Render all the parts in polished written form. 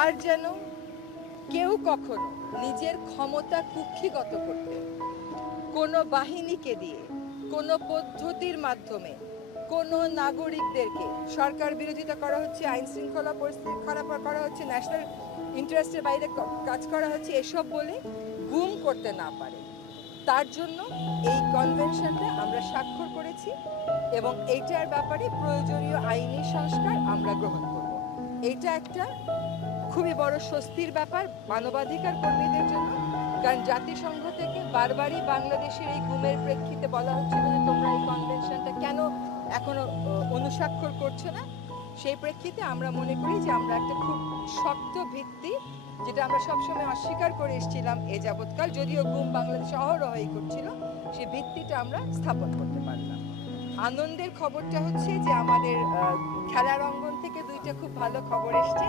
আর যেন কেউ কখনো নিজের ক্ষমতা কুক্ষিগত করতে কোনো বাহিনীকে দিয়ে কোনো পদ্ধতির মাধ্যমে কোনো নাগরিকদেরকে সরকার বিরোধিতা করা হচ্ছে, আইন শৃঙ্খলা পরিস্থিতি খারাপ করা হচ্ছে, ন্যাশনাল ইন্টারেস্টের বাইরে কাজ করা হচ্ছে, এসব বলে গুম করতে না পারে, তার জন্য এই কনভেনশনটা আমরা স্বাক্ষর করেছি এবং এইটার ব্যাপারে প্রয়োজনীয় আইনি সংস্কার আমরা গ্রহণ করব। এইটা একটা খুবই বড় স্বস্তির ব্যাপার মানবাধিকার কর্মীদের জন্য, কারণ জাতিসংঘ থেকে বারবারই বাংলাদেশের এই গুমের প্রেক্ষিতে বলা হচ্ছিল যে তোমরা এই কনভেনশনটা কেন এখনো অনুস্বাক্ষর করছো না। সেই প্রেক্ষিতে আমরা মনে করি যে আমরা একটা খুব শক্ত ভিত্তি, যেটা আমরা সবসময় অস্বীকার করে এসেছিলাম এ যাবৎকাল, যদিও গুম বাংলাদেশে অহরহই করছিল, সেই ভিত্তিটা আমরা স্থাপন করতে পারলাম। আনন্দের খবরটা হচ্ছে যে আমাদের খেলার অঙ্গন থেকে দুইটা খুব ভালো খবর এসছে।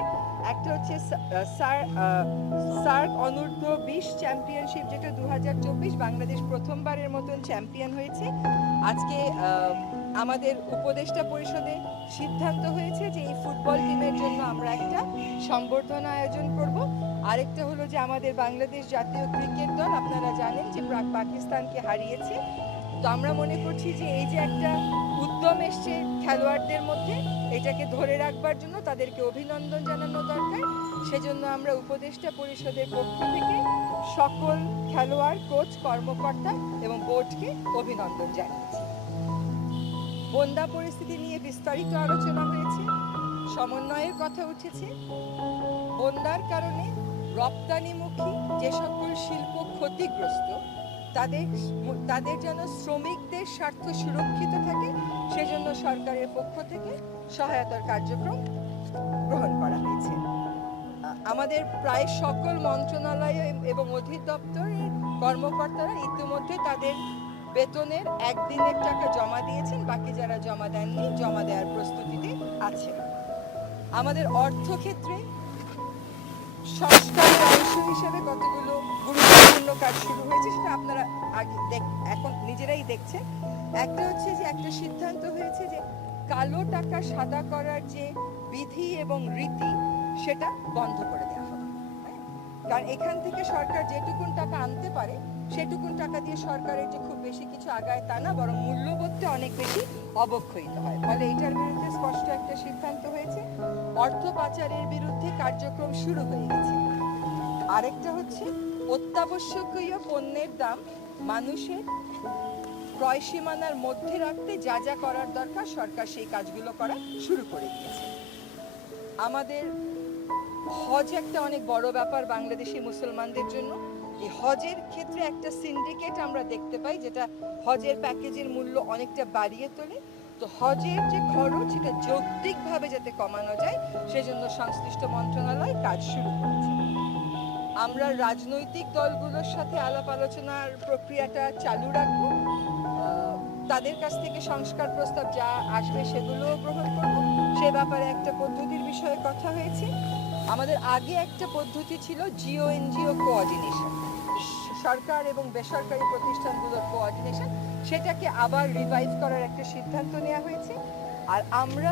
একটা হচ্ছে সার্ক অনূর্ধ্ব 20 চ্যাম্পিয়নশিপ, যেটা 2024 বাংলাদেশ প্রথমবারের মতন চ্যাম্পিয়ন হয়েছে। আজকে আমাদের উপদেষ্টা পরিষদে সিদ্ধান্ত হয়েছে যে এই ফুটবল টিমের জন্য আমরা একটা সম্বর্ধনা আয়োজন করব। আরেকটা হলো যে আমাদের বাংলাদেশ জাতীয় ক্রিকেট দল, আপনারা জানেন যে পাকিস্তানকে হারিয়েছে। তো আমরা মনে করছি যে এই যে একটা উদ্যম এসছে খেলোয়াড়দের মধ্যে, এটাকে ধরে রাখবার জন্য তাদেরকে অভিনন্দন জানানো দরকার। সেজন্য আমরা উপদেষ্টা পরিষদের পক্ষ থেকে সকল খেলোয়াড়, কোচ, কর্মকর্তা এবং বোর্ডকে অভিনন্দন জানাচ্ছি। বন্যা পরিস্থিতি নিয়ে বিস্তারিত আলোচনা হয়েছে, সমন্বয়ের কথা উঠেছে। বন্যার কারণে রপ্তানিমুখী যে সকল শিল্প ক্ষতিগ্রস্ত, তাদের যেন শ্রমিকদের স্বার্থ সুরক্ষিত থাকে, সেজন্য সরকারের পক্ষ থেকে সহায়তার কার্যক্রম গ্রহণ করা হয়েছে। আমাদের প্রায় সকল মন্ত্রণালয় এবং অধিদপ্তরের কর্মকর্তারা ইতিমধ্যে তাদের বেতনের একদিনের টাকা জমা দিয়েছেন, বাকি যারা জমা দেননি জমা দেওয়ার প্রস্তুতিতে আছে। আমাদের অর্থক্ষেত্রে সংস্কারের অংশ হিসেবে কতগুলো গুরুত্বপূর্ণ কাজ শুরু হয়েছে, সেটা আপনারা এখন নিজেরাই দেখছেন। একটা হচ্ছে যে একটা সিদ্ধান্ত হয়েছে যে কালো টাকা সাদা করার যে বিধি এবং রীতি, সেটা বন্ধ করে দেওয়া হবে। কারণ এখান থেকে সরকার যেটুকুন টাকা আনতে পারে সেটুকুন টাকা দিয়ে সরকারের যে খুব বেশি কিছু আগায় তা না, বরং মূল্যবোধটা অনেক বেশি অবক্ষয়িত হয়। ফলে এটার বিরুদ্ধে স্পষ্ট একটা সিদ্ধান্ত হয়েছে। অর্থ পাচারের বিরুদ্ধে কার্যক্রম শুরু হয়ে গেছে। আরেকটা হচ্ছে অত্যাবশ্যকীয় পণ্যের দাম মানুষের ক্রয় সীমানার মধ্যে রাখতে যা যা করার দরকার সরকার সেই কাজগুলো করা শুরু করে দিয়েছে। আমাদের হজ একটা অনেক বড় ব্যাপার বাংলাদেশি মুসলমানদের জন্য। এই হজের ক্ষেত্রে একটা সিন্ডিকেট আমরা দেখতে পাই, যেটা হজের প্যাকেজের মূল্য অনেকটা বাড়িয়ে তোলে। তো হজের যে খরচ, সেটা যৌক্তিকভাবে যাতে কমানো যায়, সেজন্য সংশ্লিষ্ট মন্ত্রণালয় কাজ শুরু করেছে। আমরা রাজনৈতিক দলগুলোর সাথে আলাপ আলোচনার প্রক্রিয়াটা চালু রাখবো। তাদের কাছ থেকে সংস্কার প্রস্তাব যা আসবে সেগুলোও গ্রহণ করব। সে ব্যাপারে একটা পদ্ধতির বিষয়ে কথা হয়েছে। আমাদের আগে একটা পদ্ধতি ছিল জিও এনজিও কোঅর্ডিনেশন, সরকার এবং বেসরকারি প্রতিষ্ঠানগুলোর কোঅর্ডিনেশন, সেটাকে আবার রিভাইভ করার একটা সিদ্ধান্ত নেওয়া হয়েছে। আর আমরা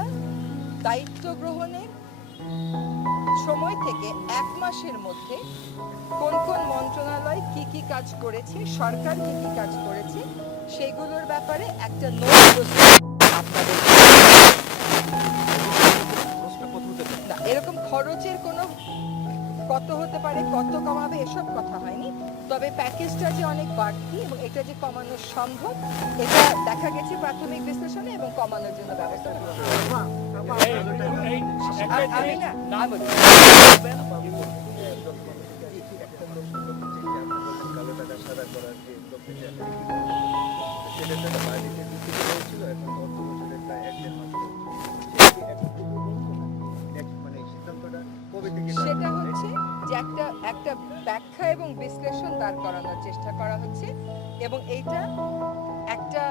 দায়িত্ব গ্রহণের সময় থেকে 1 মাসের মধ্যে কোন কোন মন্ত্রণালয় কি কি কাজ করেছে, সরকার কি কি কাজ করেছে, সেগুলোর ব্যাপারে একটা নোট প্রস্তুত আপনাদের। এরকম খরচের কোনো কত হতে পারে, কত কমাবে, এসব কথা হয়নি। তবে প্যাকেজটা যে অনেক বাড়তি এবং এটা যে কমানো সম্ভব, এটা দেখা গেছে প্রাথমিক বিশ্লেষণে, এবং কমানোর জন্য ব্যবস্থা সেটা হচ্ছে যে একটা ব্যাখ্যা এবং বিশ্লেষণ দাঁড় করানোর চেষ্টা করা হচ্ছে, এবং এইটা একটা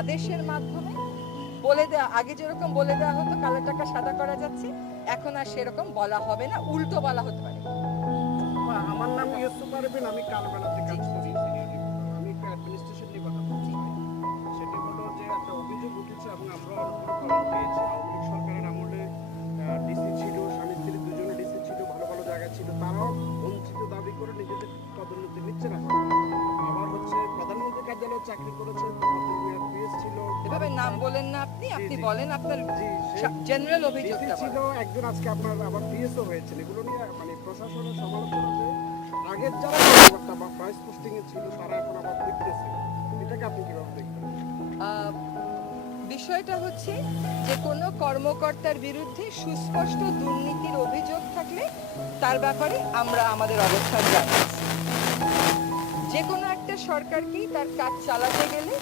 আদেশের মাধ্যমে বলে দেওয়া, আগে যেরকম বলে দেওয়া হতো কালো টাকা সাদা করা যাচ্ছে, এখন আর সেরকম বলা হবে না, উল্টো বলা হতে পারে। আমার নাম ইউসুফ পারভিন, আমি কালবেলাতে কাজ করি, আমি একটা অ্যাডমিনিস্ট্রেশন নিয়ে কথা বলছি। সেটি হলো যে একটা অভিযোগ উঠেছে এবং আমরা অনুকরণ পেয়েছি। আওয়ামী লীগ সরকারের আমলে ডিসি ছিল, স্বামী স্ত্রী দুজনে ডিসি ছিল, ভালো ভালো জায়গা ছিল, তারাও বঞ্চিত দাবি করে নিজেদের পদোন্নতি নিচ্ছে না। আবার হচ্ছে প্রধানমন্ত্রী কার্যালয়ে চাকরি করেছে, পিএস ছিল। এভাবে নাম বলেন না আপনি, আপনি বলেন আপনার জেনারেল অভিযোগটা ছিল। একজন আজকে আপনার আবার পিএসও হয়েছে। এগুলো নিয়ে মানে প্রশাসনের সমালোচনা যে আগের যারা কর্মকর্তা বা প্রাইস পোস্টিং এ ছিল তারা এখন আবার ফিরতেছে, এটাকে আপনি কিভাবে দেখবেন? বিষয়টা হচ্ছে যে কোনো কর্মকর্তার বিরুদ্ধে সুস্পষ্ট দুর্নীতির অভিযোগ থাকলে তার ব্যাপারে আমরা আমাদের অবস্থান জানাচ্ছি। যে কোনো একটা সরকারকেই তার কাজ চালাতে গেলে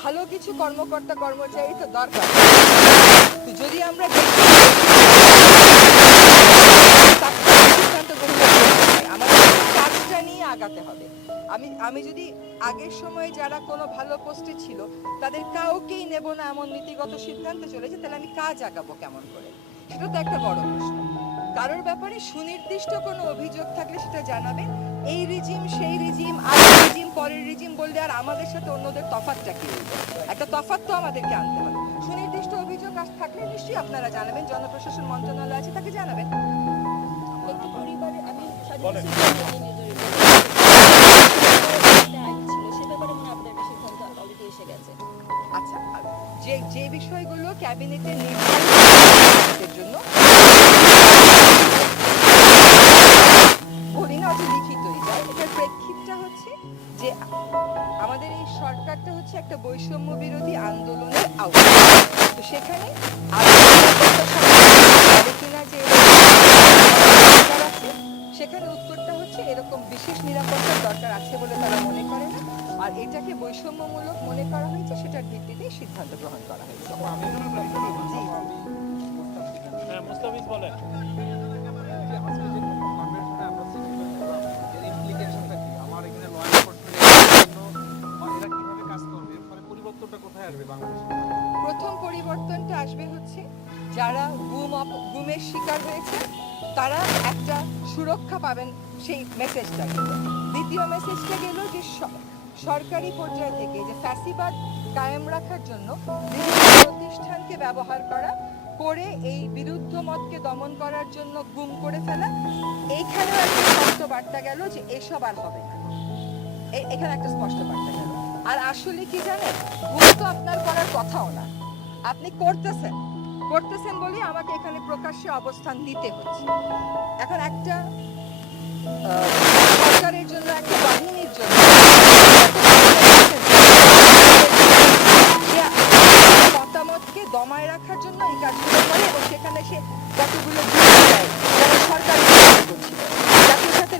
ভালো কিছু কর্মকর্তা কর্মচারী তো দরকার। তো যদি আমরা দেখি আমাদের কাজটা নিয়ে আগাতে হবে। আমি যদি আগের সময়ে যারা কোনো ভালো পোস্টে ছিল তাদের কাউকেই নেব না এমন নীতিগত সিদ্ধান্তে চলেছে, তাহলে আমি কাজ আগাবো কেমন করে? সেটা তো একটা বড় প্রশ্ন। কারোর ব্যাপারে সুনির্দিষ্ট কোনো অভিযোগ থাকলে সেটা জানাবেন। এই রিজিম, সেই রিজিম, আগের রিজিম, পরের রিজিম বললে আর আমাদের সাথে অন্যদের তফাৎটা কি হইবে? একটা তফাৎ তো আমাদেরকে আনতে হবে। সুনির্দিষ্ট অভিযোগ থাকলে নিশ্চয়ই আপনারা জানাবেন, জনপ্রশাসন মন্ত্রণালয় আছে তাকে জানাবেন। পরিবারে আমি আচ্ছা, যে বিষয়গুলো ক্যাবিনেটে নির্ধারিত জন্য বলি না যে লিখিতই যায়, এটার প্রেক্ষিতটা হচ্ছে যে আমাদের এই সরকারটা হচ্ছে একটা বৈষম্য বিরোধী আন্দোলনের আওতায়। তো সেখানে কিনা যে আছে সেখানে উত্তরটা হচ্ছে এরকম বিশেষ নিরাপত্তার দরকার আছে বলে তারা মনে করে না, আর এটাকে বৈষম্যমূলক মনে করা হয়েছে, সেটার ভিত্তিতে সিদ্ধান্ত গ্রহণ করা হয়েছে। মুস্তাফিজ বলেন। প্রথম পরিবর্তনটা আসবে হচ্ছে যারা গুমের শিকার হয়েছে তারা একটা সুরক্ষা পাবেন, সেই মেসেজটা গেল। দ্বিতীয় মেসেজটা গেল যে সরকারি পর্যায় থেকে যে ফ্যাসিবাদ কায়েম রাখার জন্য বিভিন্ন প্রতিষ্ঠানকে ব্যবহার করা করে এই বিরুদ্ধ মতকে দমন করার জন্য গুম করে ফেলা, এইখানেও একটা স্পষ্ট বার্তা গেল যে এসব আর হবে না। এখানে একটা স্পষ্ট বার্তা গেল। আর আসলে কি জানেন, গুম তো আপনার করার কথাও না, আপনি করতেছেন বলে আমাকে এখানে প্রকাশ্যে অবস্থান নিতে হচ্ছে। এখন একটা সরকারের জন্য, একটা বাহিনীর জন্য মতামতকে দমায় রাখার জন্য এই কাজগুলো করে, এবং সেখানে সে কতগুলো সরকারি কাজ করছিল, জাতির সাথে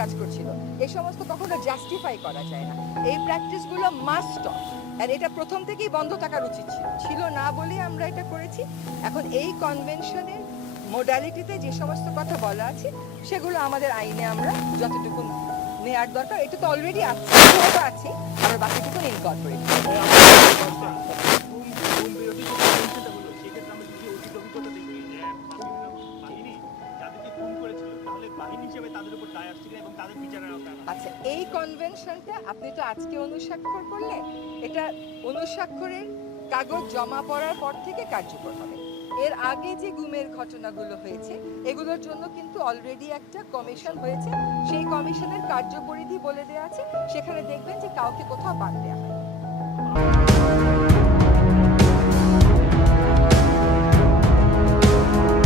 কাজ করছিল, এই সমস্ত কখনো জাস্টিফাই করা যায় না। এই প্র্যাকটিসগুলো মাস্ট অফ, আর এটা প্রথম থেকেই বন্ধ থাকার উচিত ছিল না বলেই আমরা এটা করেছি। এখন এই কনভেনশনের মোডালিটিতে যে সমস্ত কথা বলা আছে সেগুলো আমাদের আইনে আমরা যতটুকু নেওয়ার দরকার, এটা তো অলরেডি আছে, আমরা বাকিটুকু ইনকর্পোরেট আচ্ছা, এই কনভেনশনটা আপনি তো আজকে অনুস্বাক্ষর করলেন, এটা অনুস্বাক্ষরের কাগজ জমা পড়ার পর থেকে কার্যকর হবে। এর আগে যে গুমের ঘটনাগুলো হয়েছে এগুলোর জন্য কিন্তু অলরেডি একটা কমিশন হয়েছে, সেই কমিশনের কার্যপরিধি বলে দেওয়া আছে, সেখানে দেখবেন যে কাউকে কোথাও বাদ দেওয়া হয়।